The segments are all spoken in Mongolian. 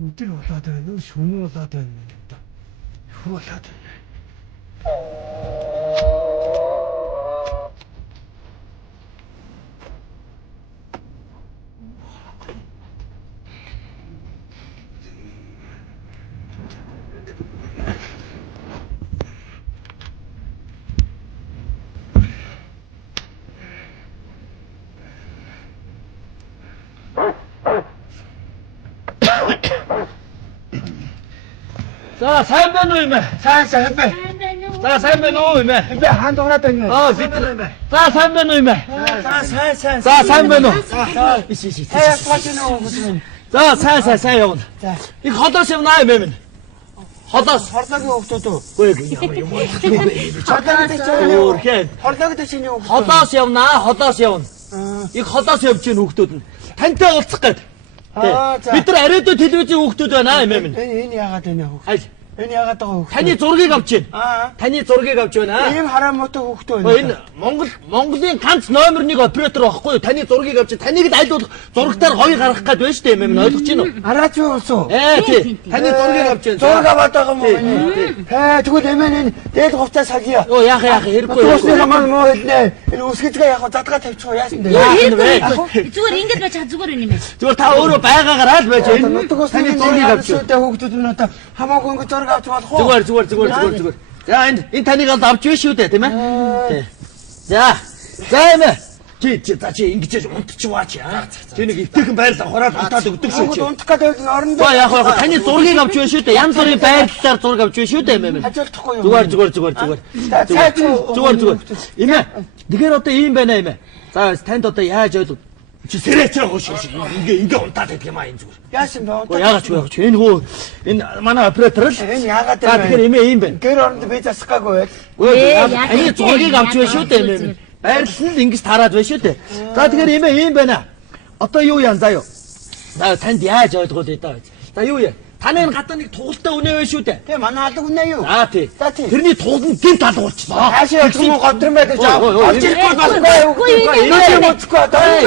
өдөр болоод байна уу, шөнө болоод байна уу? Юу болоод байна? За сайн байна уу юм ээ? Сайн байна. За сайн байна уу юм ээ? Би хаанд ороод байна. Бид за сайн байна уу юм ээ? Сайн. За сайн байна уу? Иш. Яах вэ нөө? За сайн явна. За. Их холоос явна юм ээ. Холоос. Хорлоогийн хүүхдүүд үү? Үгүй ямар юм бэ? Хорлоогд чинь юу? Холоос явна, холоос явна. Их холоос явж гин хүүхдүүд нь. Тантай уулзах гээд. За. Бид нар ариуд телевизийн хүүхдүүд байна юм ээ. Энэ яагаад байна вэ? Аль? Энэ яагаад байгаа хүүхд? Таны зургийг авч байна. Таны зургийг авч байна. Ийм хараамуутай хүүхд байна. Энэ Монголын ганц номер 1 оператор байхгүй юу? Таны зургийг авч таныг аль болох зурагтаар гоё гаргах гээд байна шүү дээ юм ойлгож байна уу? Араач юу болсон? Тий. Таны зургийг авч байна. Зураг аваад байгаа юм уу? Тэгвэл эмээ энэ дээд хувцас хагия. Оо яах хэрэггүй. Туусны хамаа муу хэлнэ. Энэ үсгэцгээ яг задлага тавьчихоо яасан бэ? Зүгээр ингэж байж зүгээр юм ээ. Зүгээр та өөрөө байгаагаар аль байж байна. Таны зургийг авч байна. Тэ хүүхдүүд нь одоо хамаагүй ингэ зураг авч болох уу? Зүгээр. За энэ таныг алд авч байна шүү дээ тийм ээ. За юм ээ. Чи ингэж унтчихваач яа. Чи нэг өвтөйхэн байрлал хураад унтаад өгдөг шүү чи. Унтах гэдэг нь орондоо. За яг таны зургийг авч байна шүү дээ. Янз бүрийн байрлалаар зураг авч байна шүү дээ юм ээ. Хажуулахгүй юу? Зүгээр. Имээ. Тэгэхээр одоо ийм байна юм ээ. За танд одоо яаж ойлгох? Чи сэрэч байгаа шүү. Ингээ унтаад байдаг юм аа энэ зүгээр. Яасан бэ? Яагаад ч энэ хөө энэ манай оператор л. Энэ яагаад За тэгэхээр имээ ийм байна. Гэр оронд би засах гаагүй байл. Таны зургийг авч байна шүү дээ имээ. Байрлал нь ингэж тараад байна шүү дээ. За тэгэхээр имээ ийм байна. Одоо юу яан заа юу? За танд яаж ойлгох вэ даа. За юу яа? Таны энэ гадаа нэг тугалтай үнэ байна шүү дээ. Тэ манай алга үнэ юу? За тий. За тий. Тэрний тугал нь гинт алгуулчихлаа. Хаашаа явах юм годрон байдаг жаа. Олж ирэхгүй болохгүй. Зүгээр.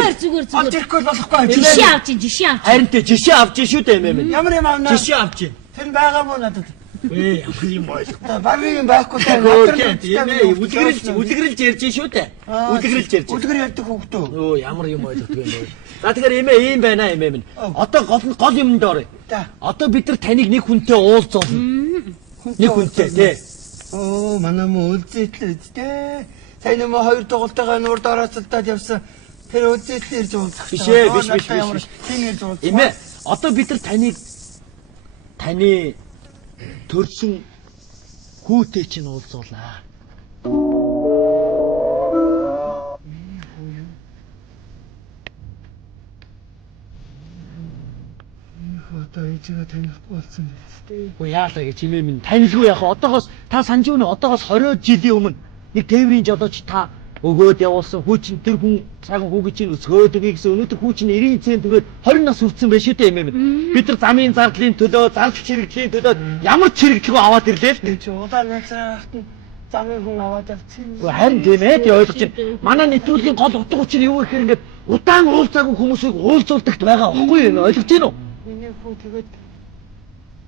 Олж ирэхгүй болохгүй. Жишээ авч. Харин тий жишээ авч шүү дээ имээ. Ямар юм аавна? Жишээ авч. Тэр байгаа мó надад. Ямар юм бол. Багын юм байхгүй таа. Үлгэрэлж ярьж шүү дээ. Үлгэрэлж ярьж. Үлгэр ярьдаг хүүхдөө. Өө ямар юм ойлгох юм бэ? За тэгэхээр имээ ийм байна имээ минь. Одоо гол юмд орё. Одоо бид нар таныг нэг хүнтэй уулзуулна. Нэг хүнтэй тий. Оо манай мөн үлзээтлээ үстэй. Сайн юм хоёр дугуултайгаа нуур дараацалтад явсан. Тэр үлзээтлээ ирж уулзах. Биш. Тийм ирж уулзах. Имээ одоо бид нар таны төрсөн хүүтэй чинь уулзуулаа. Одоо ээжигээ танихгүй болсон биз. Уу яалаа гэж имээ минь танилгүй яах вэ? Одоогоос та санаж өгнө. Одоогоос 20 жилийн өмнө нэг тээврийн жолооч та өгөөд явуулсан хүүчин тэр хүн цагаан хүүгийн чинь өсгөөд өгье гэсэн өнөөдөр хүүчин 90 цент төгөөд 20 нас хүрсэн байх шүү дээ имээ минь. Бид нар замын зардлын төлөө, зард чирэгдлийн төлөө ямар ч чирэгдлгүй аваад ирлээ л дээ. Чи удаа нацраахт нь замын хүн аваад явчихсан. Харин тийм ээ тий ойлгож байна. Манай нэвтрүүлгийн гол утга учир юу гэхээр ингээд удаан уулзаагүй хүмүүсийг уулзуулдагт байгаа байхгүй юу? Ойлгож байна уу? Миний хүү тэгээд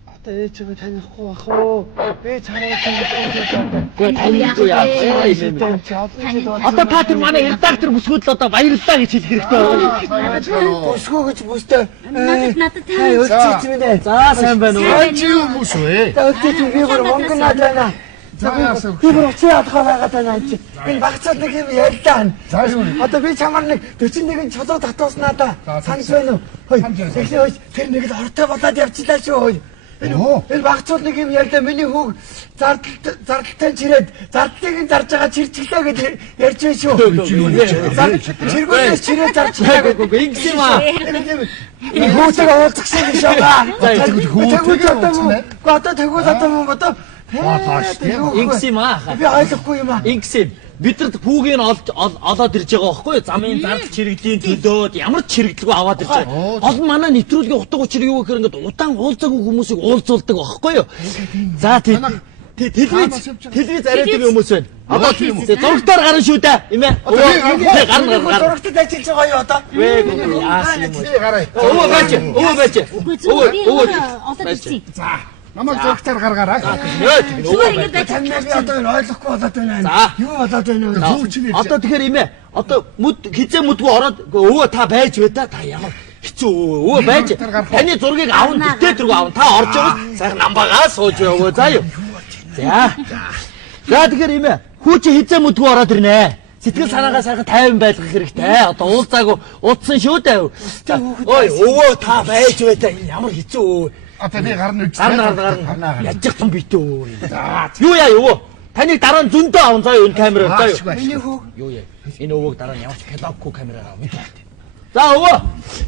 одоо ээжигээ танихгүй бах уу? Би царай танихгүй танихгүй яах вэ? Одоо та тэр манай редактор бүсгүүд л одоо баярлалаа гэж хэлэх хэрэгтэй байна. Бүсгүй гэж бүстэй. Надад За сайн байна уу? Чи юу бүс вэ? Тэгээд би бүр монгол надаа. Би бүр уцаа адхаа байгаа тань чи. Энэ багцаад нэг юм ярьлаа. Одоо би чамаар нэг 41 чулуу татууснаа да. Санаж байна уу? Хөөе. Тэр нэг л ортой болоод явчихлаа шүү. Энэ багцууд нэг юм ярьлаа. Миний хүүг зардалтай чирээд зардлыг нь зарж байгаа чирчглээ гэж ярьж байна шүү. Чиргүүнээс чирээд зарчлаа гэдэг. Ингэс юм аа. Энэ хүүтэйгээ уулзсан гэж байгаа. Одоо тэгвэл одоо Ингэс юм аа. би ойлгохгүй юм аа. Ингэс юм. Бид нар хүүгийн олоод ирж байгаа байхгүй юу? Замын зардал чирэгдлийн төлөөд ямар ч чирэгдэлгүй аваад ирж байгаа. Гол нь манай нэвтрүүлгийн утга учир юу гэхээр ингээд удаан уулзаагүй хүмүүсийг уулзуулдаг байхгүй юу? За тийм. Телевиз арайдаг хүмүүс байна. Одоо зургатаар гарна шүү дээ. Имэ. Гарна. зурагтад ажиллаж байгаа юу одоо? Яасан юм бэ? Өвөө байж. Одоо бичсэн. За. Намайг зургатаар гаргаарай. Зүгээр ингэж байж Тань би одоо энэ ойлгохгүй болоод байна. За. Юу болоод байна вэ? Одоо тэгэхээр имэ. Одоо хизээ мүдгүй ороод өвөө та байж бай та. Та ямар хэцүү өвөө байж. Таны зургийг авна битээ дөрөв авна. Та орж байгаа сайхан намбагаа сууж өвөө заа юу. За. За тэгэхээр имэ. Хүүчи хизээ мүдгүй ороод ирнэ. Сэтгэл санаагаа сайхан тайван байлгах хэрэгтэй. Одоо уулзаагүй уудсан шүү дээ. Ой өвөө та байж бай та. Ямар хэцүү. Одоо би гарна үз. Гарна. Яжчих юм битүү. За. Юу яа өвөө? Таныг дараа нь зөндөө аван заа юу энэ камераар заа юу. Миний хүү. Юу яа. Энэ өвөөг дараа нь ямар ч педагоггүй камераар авах юм. За өвөө.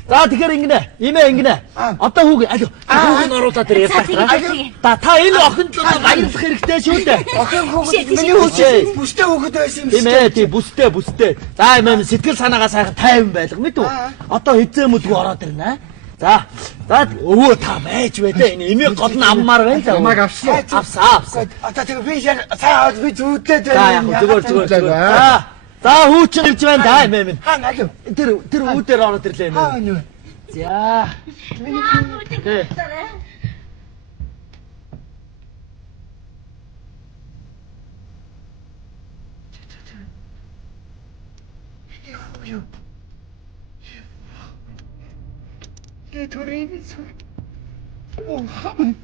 За тэгэхээр ингэнэ. Имэ ингэнэ. Одоо хүүг хүүг оруулаад ирээ яах. Та энэ охинд баярлах хэрэгтэй шүү дээ. Охин хүүхэд миний хүүхэд бүстэй хүүхэд байсан юм Тийм ээ, тийм бүстэй. За имэ сэтгэл санаагаа сайхан тайван байлга мэдв. Одоо хизээ мүдгүй ороод ирнэ. За өвөө та байж бай дээ. Энэ имийг гол нь аммаар байна. Намайг авсан. Авсан. Одоо тэгээ би сая би зүйдлээд За яг зүгээр. За хүүчин ирж байна да имэ. Хаа налуу. Тэр үүдээр ороод ирлээ Хаа имэ. нүү. За. 내 돌이는 오 하면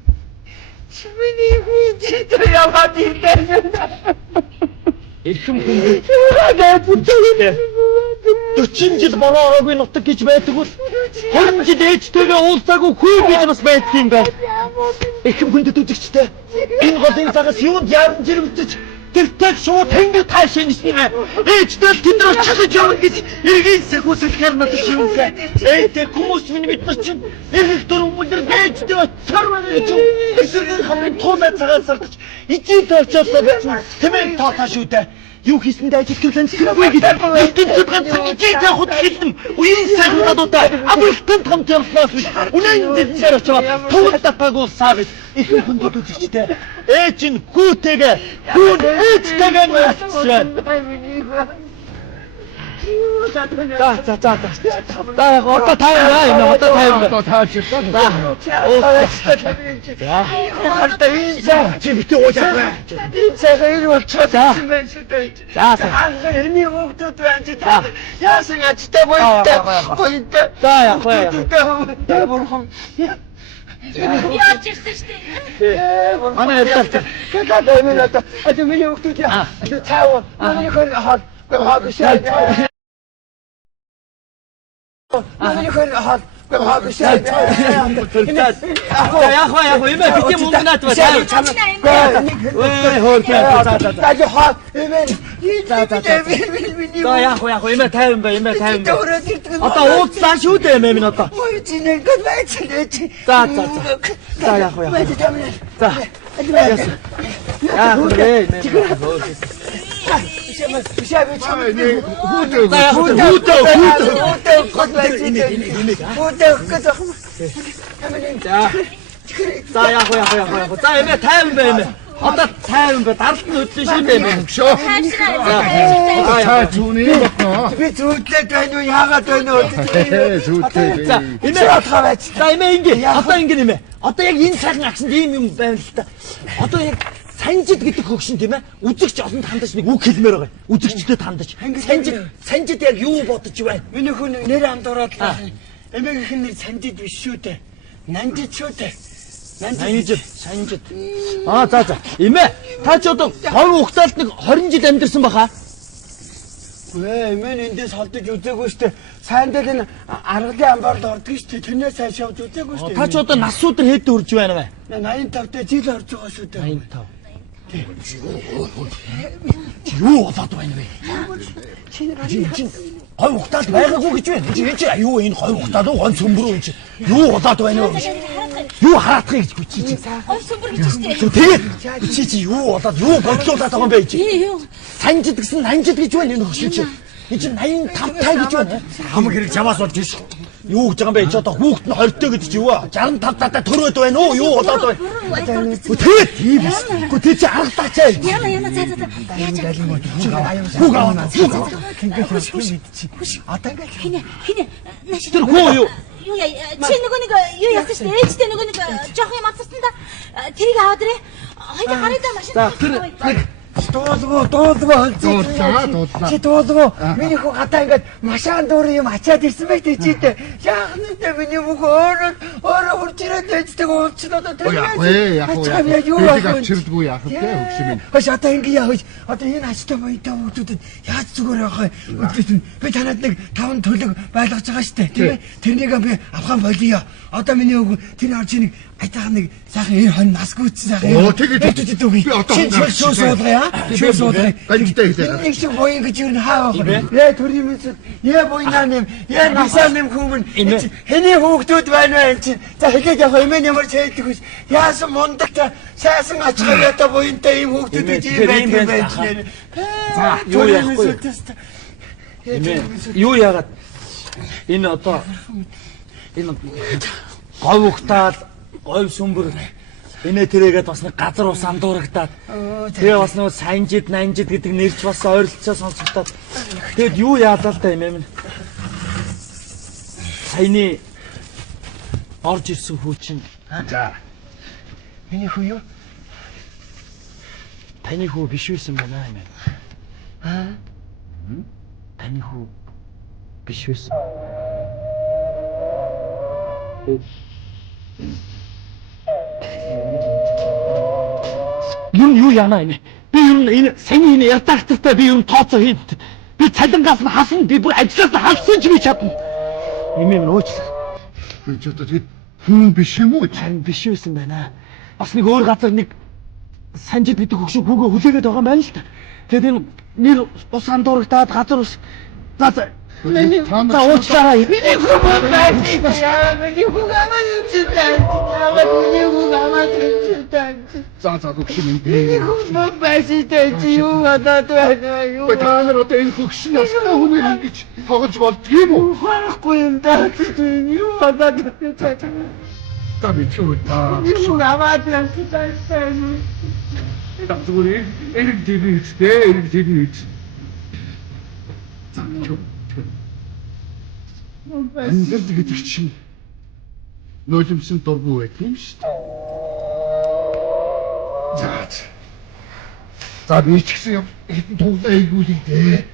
주민이 후지도 야마디 때문에 Ирхэм хүн 내 붙잡네. 40 жил болоороогүй нутаг гэж байдаг бол 20 жил ээжтэйгээ уулзаагүй хүү гэж бас байдаг юм байна. Ирхэм хүндэт үзэгчтэй. Энэ голын цагаас юунд яран жирэмтэж тэртээ шууд тэнгэр таашаа ниснэ. Ээжтэй тэндэр очиж явна гэж эргийн сахиусахаар надад шивнэ. Ээтэй хүмүүс минь бид нар чинь эргэх дөрвөн ээжтэй очсоор гэж эсрэг хамгийн тулаа цагаас сардаж ичээд очиосоо тэмээ таатаа шүү дээ. Юу хийсэндээ ажилтгуулан зэрэггүй гэдэг. Эдгээр зүгэн ичээд хот хэлдэм. Уян сайхан надуудаа амралтанд хамт явснаас биш. Үнэн дээр очоод туултаагүй сав их хүндэт үзэгчтэй. Ээж нь хүүтэйгээ хүн ээжтэйгээ насчихсан. За одоо тайваа юм одоо тайваа. Одоо тааж ирсэн. За. 할때 인사 Чи битээ уужаа. 인사가 이리 왔죠. За. За. 이미 없어도 안 좋다. 야생아 진짜 보인다. За яг бай. Яа ч ирсэн шүү дээ. Манай хэлдэг. 그러니까 내면 왔다. 아주 미리 없도야. 차원. 아니 그 하고 시작. 아니 그 하고 시작. Яг имэ битээ мөнгөнат ба. Ой хоортой. 아주 하 이면 За яг имэ тайван бай. Одоо уулзлаа шүү дээ имэ минь одоо. ой 지낼 것 말지. За яг. За. 야 그래. За яг. За имэ тайван бай имэ. Одоо тайван бай. Даралт нь өдлөө шүү дээ имэ. 자, 주니 먹고. би зүудлээд байна уу яагаад байна уу За имэ хаваач за имэ ингэ. Одоо ингэ нэмэ. Одоо яг энэ цагаан агшинд ийм юм байна л та. Одоо яг санжид гэдэг хөгшин тийм ээ. Үзэгч олонд хандаж нэг үг хэлмээр байгаа. Үзэгчдэд хандаж. Санжид яг юу бодож байна? миний хүн нэр андуураад эмээгийнх нэр санжид биш шүү дээ нанжид шүү дээ Санжид. За. Имэ та ч одоо хов ухтаалт нэг 20 жил амьдэрсэн баха. 왜 эмээ эндээс холдож үзээгүй шүү дээ сайн дээр энэ аргалын амбард ордог шүү дээ тэрнээс хайш явж үзээгүй шүү дээ Та ч одоо насуудэр хэд хүрж байна вэ? 85 дээр жил орж байгаа шүү дээ 85. Юу болоод байна вэ? Чин гой ухтаалт байгаагүй гэж байна. Чи юу энэ гой ухтаал уу гон сөмбөр үү чи? Юу болоод байна вэ? Юу хараадахыг гэж хүчий чи. Ой сүмбэр гэж шүү дээ. Тэгээд чи юу болоод юу бодлуулаад байгаа юм бэ чи? Юу? Санжид гэсэн санжид гэж байна энэ хөшин чи. Энэ чи 85 таа гэж байна. Хамаг хэрэг чамаас болж ш. Юу гэж байгаа юм бэ? Чи одоо хүүхэд нь 20-той гэдэг чи юу вэ? 65 татаа төрөөд байна уу? Юу болоод байна? Тэгээд тийм биш. Гэхдээ тэр чи аргатаач. Яна за. Яаж Хүүг аваа. Одоо ингээд хинэ нааш Тэр хүү юу? юу яа чи нөгөө нэг юу яасан шүү дээ ээжтэй нөгөө нэг жоох юм авсан да тэрийг аваад ирээ хоёул гараа машин дуулгаа Дууллаа. чи дуулгаа миний хүү гадаа ингээд машаан дуур юм ачаад ирсэн байх тий чийтэй яах нүдэ миний хүү өөрөө хурж ирээд ээжтэйг уулзсан одоо Яг чирлгүй яах вэ хөгшин минь. Хөөс одоо ингэ яах вэ? Одоо энэ ачтай боётой хүмүүсүүдэд яаж зүгээр явах вэ? Би танад нэг 5 төлөг байлгаж байгаа шүү дээ. Тийм ээ. Тэрнийг би авхан болиё. Одоо миний хүү тэр орж нэг айтайхан нэг сайхан эр хон насгүйцсэн сайхан. Би одоо шүүс суулгая. Шүүс суулгая. Ганжтай хэлээ. Нэг шиг боён гэж юу хаа байх вэ? Төрийн мэд боёнаа нэм насаа нэм хүмүүн хэний хүүхдүүд байна вэ энэ чинь. За хэлээд явах юм ямар цайддаг вэ? Яасан мундаг та сайсан ач харьяатай боёнтой ийм хүүхдүүд ийм байх юм. За юу яахгүй. Юу яагаад энэ одоо энэ говьхтаад говь сүмбэр энэ тэрэгэд бас нэг газар ус андуурагдаад тэгээ бас нэг санжид нанжид гэдэг нэрч бас ойролцоо сонсогдоод тэгэд юу яалаа л та юм ээ. Саяны орж ирсэн хүү чинь За. Миний хүү юу? таны хүү биш байсан байна юм аа. Таны хүү биш байсан. Юу яана энэ? Би энэ саний энэ ядагтартай би тооцоо хийд. Би цалингаас нь хасна би бүр ажлаас нь халсан ч би чадна. Имэм нөөцлөх. Би ч одоо тэгэд хүн биш юм уу? Харин биш байсан байна. Бас нэг өөр газар нэг санжид гэдэг хөгшин хүүгээ хүлээгээд байгаа юм байна л та. Тэгээд энэ нэр ус андуурагдаад газар ус за уучлаарай. Миний хүү За хөгшин минь. Та нар одоо энэ хөгшин настай хүнийг ингэж тоглож болдгийм үү? Харахгүй юм даа. Юу бодоод Та бичүү та. юу аваад явчихсан. Зүгээр эрг дэрэгтэй. Ангид гэдэг чинь нойломсон дургүй байх юм шүү дээ. За би ч гэсэн хэдэн туглаа хийгүүлээ дээ.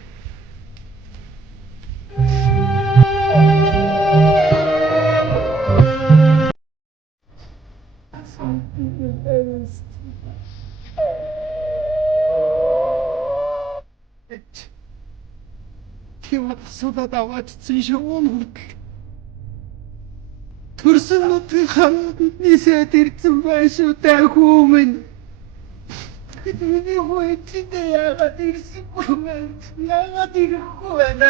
Тийм асуудал аваадсан шүү. Төрсөн нутгийн хамт бидний сайд ирсэн байшгүй даа хүмүүс. Бидний хөөцөд яагаад ирсэхгүй юм? Яагаад ирэхгүй байна?